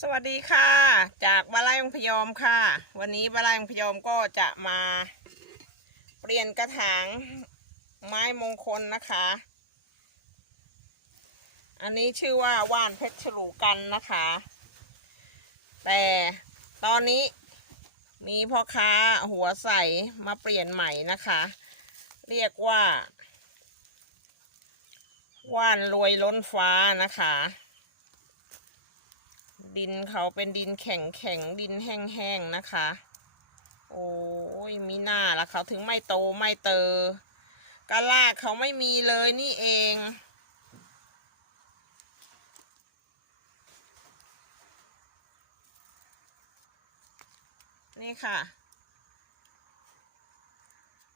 สวัสดีค่ะ จากบาลายองพยอมค่ะ วันนี้บาลายองพยอมก็จะมาเปลี่ยนกระถางไม้มงคลนะคะ อันนี้ชื่อว่าว่านเพชรฉลูกันนะคะ แต่ตอนนี้มีพ่อค้าหัวใสมาเปลี่ยนใหม่นะคะ เรียกว่า ว่านรวยล้นฟ้านะคะ ดินเขาเป็นดินแข็งแข็งดินแห้งๆนะคะ โอ้ยมีหน้าละเขาถึงไม่โตไม่เตอกระลากเขาไม่มีเลยนี่เองนี่ค่ะ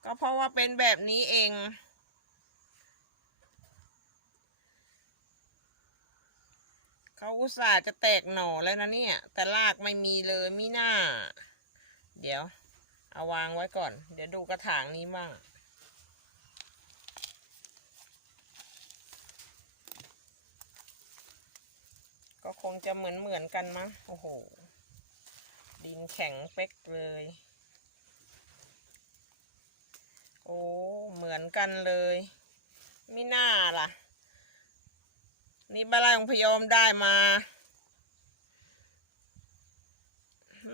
ก็เพราะว่าเป็นแบบนี้เอง เขาอุตส่าห์จะแตกหน่อแล้วนะเนี่ย แต่รากไม่มีเลยมีหน้า เดี๋ยว เอาวางไว้ก่อน เดี๋ยวดูกระถางนี้บ้างก็คงจะเหมือนเหมือนกันมั้ง โอ้โห ดินแข็งเป๊กเลย โอ้ เหมือนกันเลย ไม่น่าล่ะ นี่บ้านไร่ของพยอมได้มา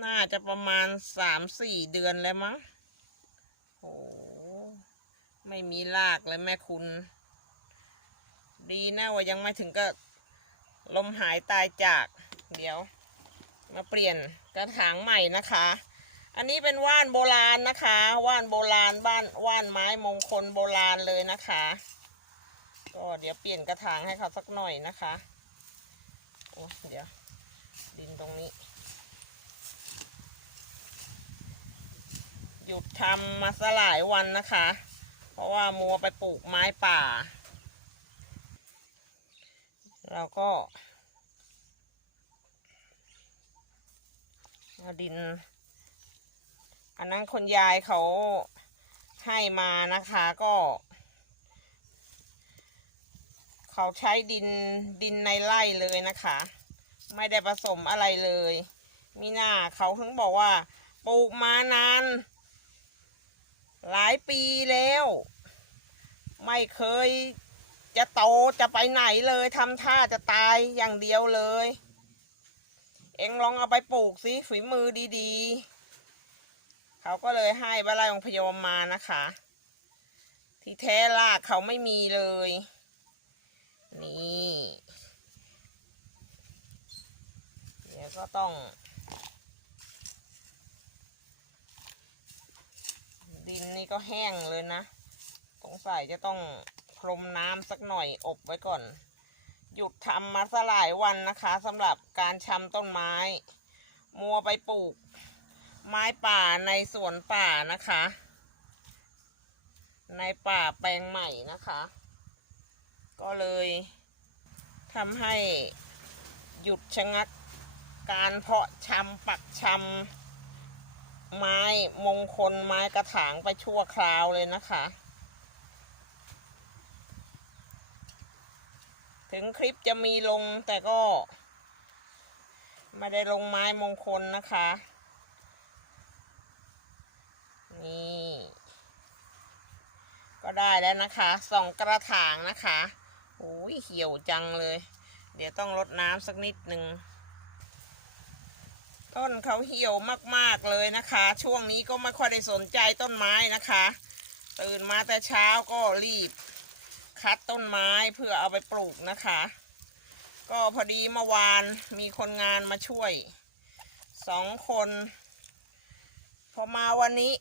น่าจะประมาณสามสี่เดือนแล้วมั้งโอ้ไม่มีรากเลยแม่คุณ ดีนะว่ายังไม่ถึงก็ลมหายตายจาก เดี๋ยว มาเปลี่ยนกระถางใหม่นะคะ อันนี้เป็นว่านโบราณนะคะ ว่านโบราณบ้านว่านไม้มงคลโบราณเลยนะคะ ก็เดี๋ยวเปลี่ยนกระถางให้เขาสักหน่อยนะคะโอ้เดี๋ยว ดินตรงนี้ หยุดทำมาสลายวันนะคะ เพราะว่ามัวไปปลูกไม้ป่า เราก็ดิน อันนั้นคนยายเขาให้มานะคะก็ เขาใช้ดินดินในไร่เลยนะคะ ไม่ได้ผสมอะไรเลย มีหน้าเขาถึงบอกว่า ปลูกมานาน หลายปีแล้ว ไม่เคยจะโตจะไปไหนเลยทำท่าจะตายอย่างเดียวเลย เอ็งลองเอาไปปลูกสิฝีมือดีๆ เขาก็เลยให้บาลายองพยอมมานะคะ ที่แท้รากเขาไม่มีเลย นี่เดี๋ยวก็ต้อง ดินนี่ก็แห้งเลยนะสงสัยจะต้องพรมน้ำสักหน่อยอบไว้ก่อน หยุดทำมาสลายวันนะคะสำหรับการชำต้นไม้ มัวไปปลูก ไม้ป่าในสวนป่านะคะ ในป่าแปลงใหม่นะคะ ก็เลยทำให้หยุดชะงักการเพาะชำปักชำไม้มงคลไม้กระถางไปชั่วคราวเลยนะคะ ถึงคลิปจะมีลงแต่ก็ ไม่ได้ลงไม้มงคลนะคะ นี่ ก็ได้แล้วนะคะสองกระถางนะคะ โอ้ยเหี่ยวจังเลย เดี๋ยวต้องรดน้ำสักนิดหนึ่งต้นเขาเหี่ยวมากๆเลยนะคะ ช่วงนี้ก็ไม่ค่อยได้สนใจต้นไม้นะคะ ตื่นมาแต่เช้าก็รีบ คัดต้นไม้เพื่อเอาไปปลูกนะคะ ก็พอดีเมื่อวานมีคนงานมาช่วยสองคน พอมาวันนี้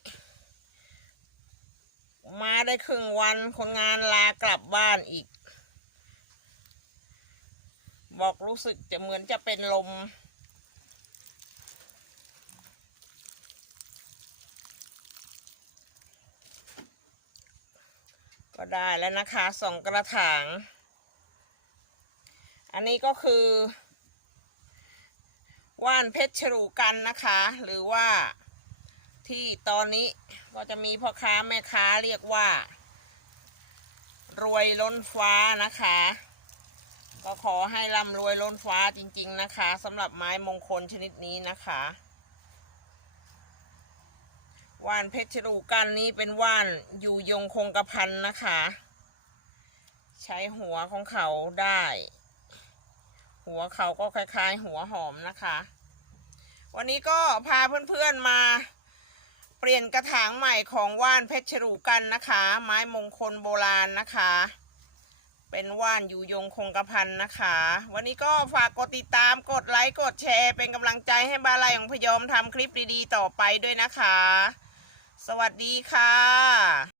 มาได้ครึ่งวันคนงานลากลับบ้านอีก บอกรู้สึกจะเหมือนจะเป็นลม ก็ได้แล้วนะคะสองกระถาง อันนี้ก็คือว่านเพชรฉลูกันนะคะ หรือว่าที่ตอนนี้ก็จะมีพ่อค้าแม่ค้าเรียกว่า รวยล้นฟ้านะคะ ก็ขอให้ร่ำรวยล้นฟ้าจริง ๆ นะคะสำหรับไม้มงคลชนิดนี้นะคะว่านเพชรรูกันนี้เป็นว่านอยู่ยงคงกระพันนะคะ ใช้หัวของเขาได้ หัวเขาก็คล้ายๆ หัวหอมนะคะ วันนี้ก็พาเพื่อนๆมาเปลี่ยนกระถางใหม่ของว่านเพชรรูกันนะคะ ไม้มงคลโบราณนะคะ เป็นว่านอยู่ยงคงกระพันนะคะ วันนี้ก็ฝากกดติดตามกดไลค์กดแชร์ เป็นกำลังใจให้บาลัยของพยอมทำคลิปดีๆต่อไปด้วยนะคะ สวัสดีค่ะ